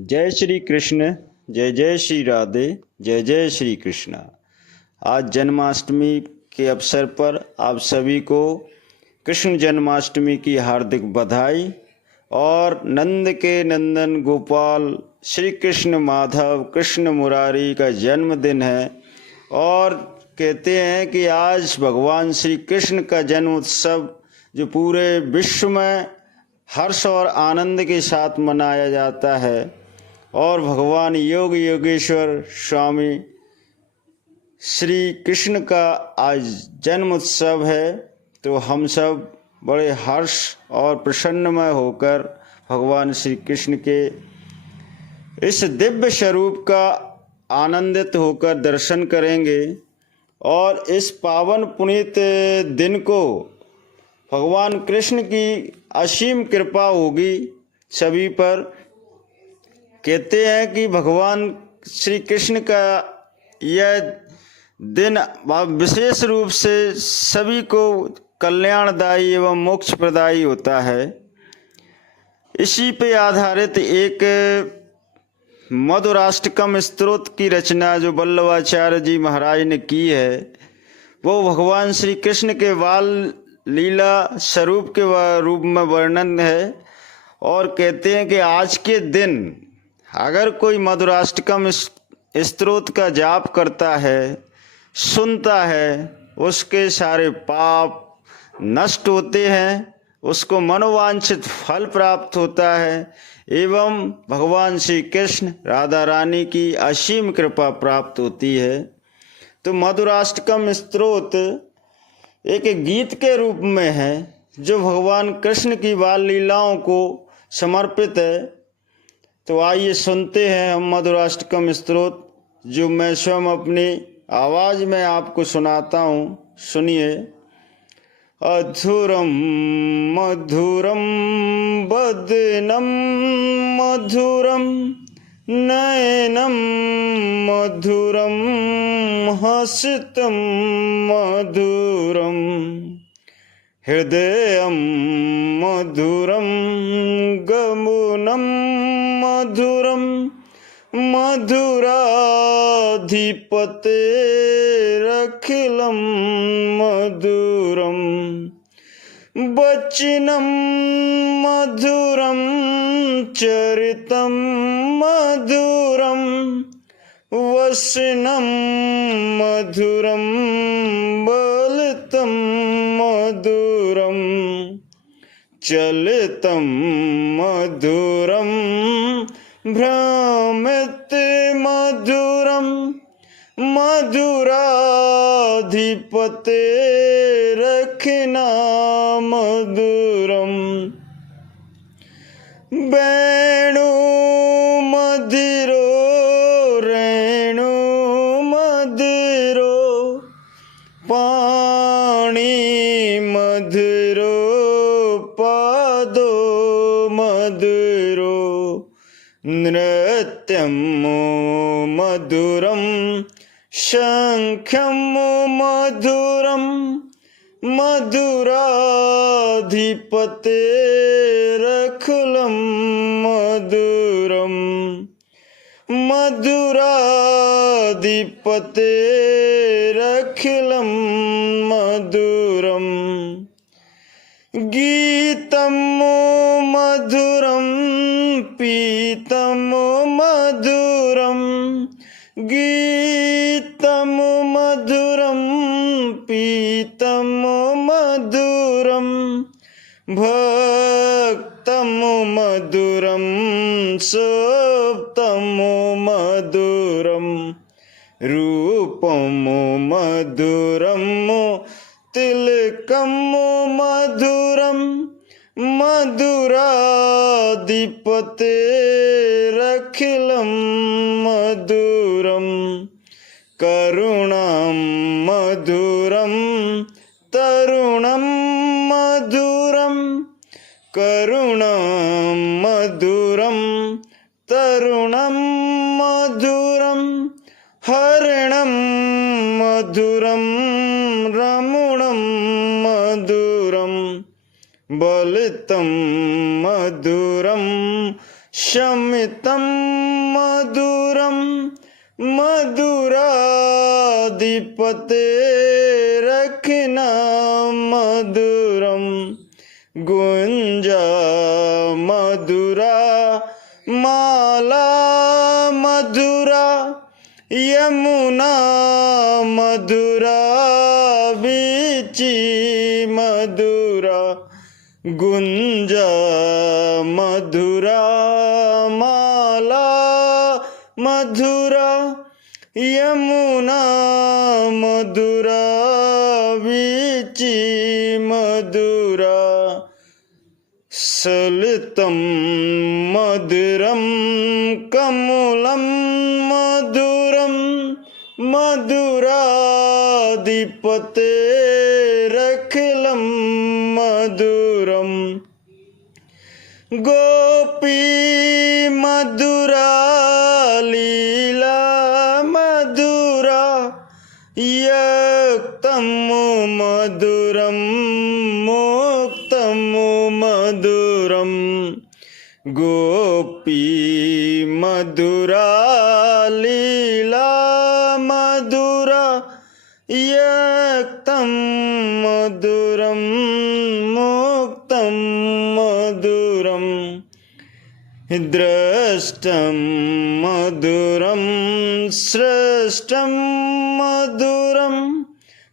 जय श्री कृष्ण। जय जय श्री राधे। जय जय श्री कृष्ण। आज जन्माष्टमी के अवसर पर आप सभी को कृष्ण जन्माष्टमी की हार्दिक बधाई। और नंद के नंदन गोपाल श्री कृष्ण माधव कृष्ण मुरारी का जन्मदिन है। और कहते हैं कि आज भगवान श्री कृष्ण का जन्म उत्सव जो पूरे विश्व में हर्ष और आनंद के साथ मनाया जाता है, और भगवान योग योगेश्वर स्वामी श्री कृष्ण का आज जन्म उत्सव है। तो हम सब बड़े हर्ष और प्रसन्नमय होकर भगवान श्री कृष्ण के इस दिव्य स्वरूप का आनंदित होकर दर्शन करेंगे। और इस पावन पुनीत दिन को भगवान कृष्ण की असीम कृपा होगी सभी पर। कहते हैं कि भगवान श्री कृष्ण का यह दिन विशेष रूप से सभी को कल्याणदायी एवं मोक्ष प्रदायी होता है। इसी पे आधारित एक मधुराष्टकम स्तोत्र की रचना जो वल्लभाचार्य जी महाराज ने की है, वो भगवान श्री कृष्ण के बाल लीला स्वरूप के रूप में वर्णन है। और कहते हैं कि आज के दिन अगर कोई मधुराष्टकम स्तोत्र का जाप करता है, सुनता है, उसके सारे पाप नष्ट होते हैं, उसको मनोवांछित फल प्राप्त होता है एवं भगवान श्री कृष्ण राधा रानी की असीम कृपा प्राप्त होती है। तो मधुराष्टकम स्तोत्र एक गीत के रूप में है जो भगवान कृष्ण की बाल लीलाओं को समर्पित है। तो आइए सुनते हैं हम मधुराष्टकम स्तोत्र, जो मैं स्वयं अपनी आवाज़ में आपको सुनाता हूँ। सुनिए। अधुरम मधुरम बदनम मधुरम नयनम मधुरम हसितम मधुरम हृदयम मधुरम गमनम मधुरम मधुराधिपतेरखिलं मधुरम वचनं मधुरं चरितं मधुरं वसनं मधुरं बलितं मधुरं चलितं मधुरं भ्रमित मधुरम मधुराधिपतेरखिना मधुरम वेणु मधुरो रेणु मधुरो पाणि मधुरो पादो मधुरो नृत्यं मधुरं शंखं मधुरं मधुराधिपतेरखिलं मधुरं मधुराधिपतेरखिलं मधुरं गीतं मधुरं पीतं मधुरं गीतं मधुरं पीतं मधुरं भक्तं मधुरं सुप्तं मधुरं रूपं मधुरं तिलकं मधुरं मधुराधिपतेरखिलं मधुरं करुणं मधुरं तरुणं मधुरं करुणं मधुरं तरुणं मधुरं हरिणं मधुरं रमणं मधुरं बलितं मधुरं शमितं मधुरं मधुराधिपतेरखिना मधुरं गुंजा मधुरा माला मधुरा यमुना मधुरा बीची मधुरा गुंजा मधुरा माला मधुरा यमुना मधुरा बीची मधुरा सलितं मधुरं कमलं मधुरं मधुराधिपतेरखिलं मधुरं गोपी मधुरा लीला मधुरा यक्तं मधुरं मुक्तं मधुरं गोपी मधुरा लीला मधुरा यक्तं मधुरं मुक्तं मधुरं दृष्टं मधुरं श्रेष्ठं मधुरं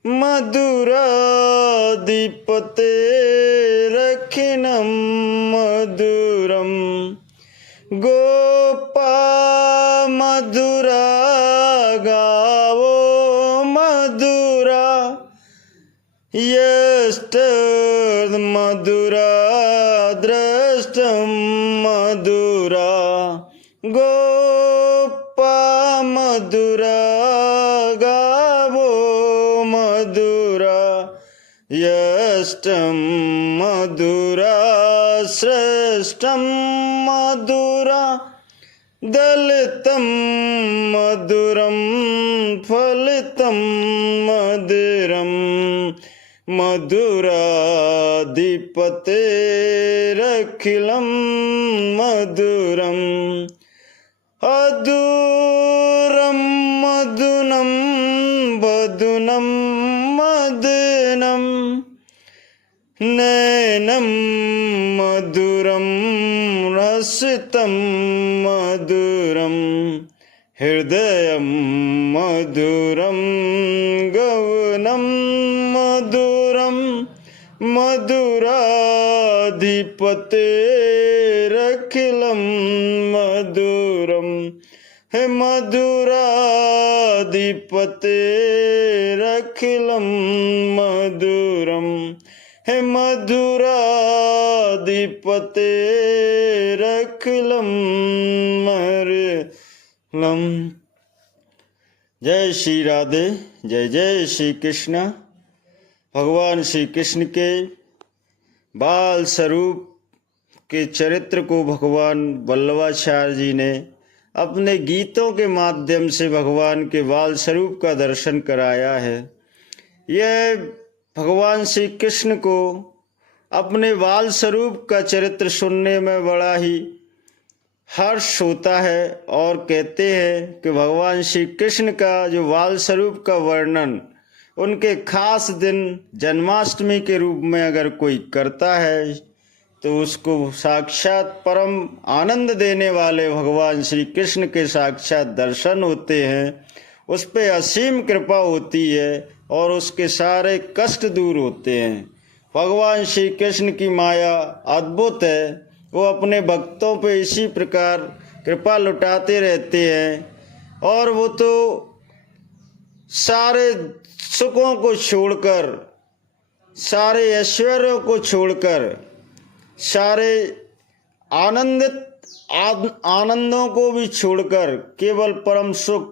मधुराधिपतेरखिनं मधुरं गोपा मधुरा गावो मधुरा यष्ट मधुरा दृष्टं मधुरा गोपा मधुरा गावो मधुरा यष्टं मधुरा श्रेष्ठं मधुरा दलितं मधुरं फलितं मधुरं मधुराधिपतेरखिलं मधुरम् अधूरं मधुनं वधुनं मदनं नैनं मधुरं रसितं मधुरं हृदयं मधुरं गगनं मधुरं मधुराधिपतेरखिलं मधुरं हे मधुराधिपतेरखिलं मधुरं हे मधुराधिपतेरखिलं मधुरं। जय श्री राधे, जय जय श्री कृष्ण। भगवान श्री कृष्ण के बाल स्वरूप के चरित्र को भगवान वल्लभाचार्य जी ने अपने गीतों के माध्यम से भगवान के बाल स्वरूप का दर्शन कराया है। यह भगवान श्री कृष्ण को अपने बाल स्वरूप का चरित्र सुनने में बड़ा ही हर्ष होता है और कहते हैं कि भगवान श्री कृष्ण का जो बाल स्वरूप का वर्णन उनके खास दिन जन्माष्टमी के रूप में अगर कोई करता है तो उसको साक्षात परम आनंद देने वाले भगवान श्री कृष्ण के साक्षात दर्शन होते हैं, उस पे असीम कृपा होती है और उसके सारे कष्ट दूर होते हैं। भगवान श्री कृष्ण की माया अद्भुत है, वो अपने भक्तों पे इसी प्रकार कृपा लुटाते रहते हैं और वो तो सारे सुखों को छोड़कर, सारे ऐश्वर्यों को छोड़कर, सारे आनंदों को भी छोड़कर केवल परम सुख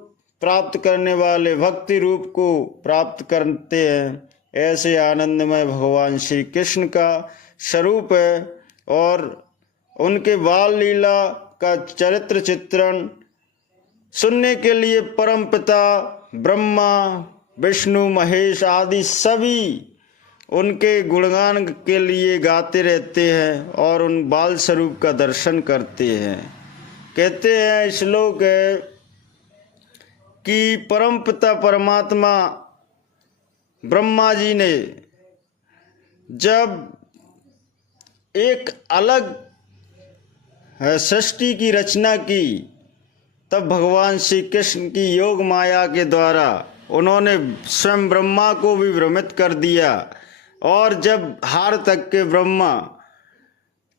प्राप्त करने वाले भक्ति रूप को प्राप्त करते हैं। ऐसे आनंदमय भगवान श्री कृष्ण का स्वरूप है और उनके बाल लीला का चरित्र चित्रण सुनने के लिए परम पिता ब्रह्मा, विष्णु, महेश आदि सभी उनके गुणगान के लिए गाते रहते हैं और उन बाल स्वरूप का दर्शन करते हैं। कहते हैं श्लोक है कि परम पिता परमात्मा ब्रह्मा जी ने जब एक अलग सृष्टि की रचना की, तब भगवान श्री कृष्ण की योग माया के द्वारा उन्होंने स्वयं ब्रह्मा को भी भ्रमित कर दिया। और जब हार तक के ब्रह्मा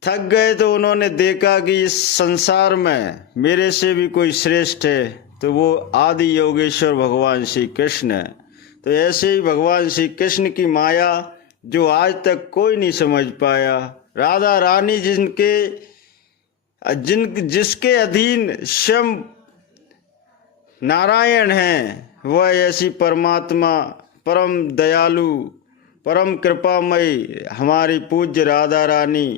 थक गए तो उन्होंने देखा कि इस संसार में मेरे से भी कोई श्रेष्ठ है, तो वो आदि योगेश्वर भगवान श्री कृष्ण है। तो ऐसे ही भगवान श्री कृष्ण की माया जो आज तक कोई नहीं समझ पाया, राधा रानी जिसके अधीन स्वयं नारायण हैं, वह ऐसी परमात्मा परम दयालु परम कृपामयी हमारी पूज्य राधा रानी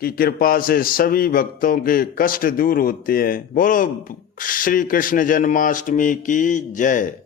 की कृपा से सभी भक्तों के कष्ट दूर होते हैं। बोलो श्री कृष्ण जन्माष्टमी की जय।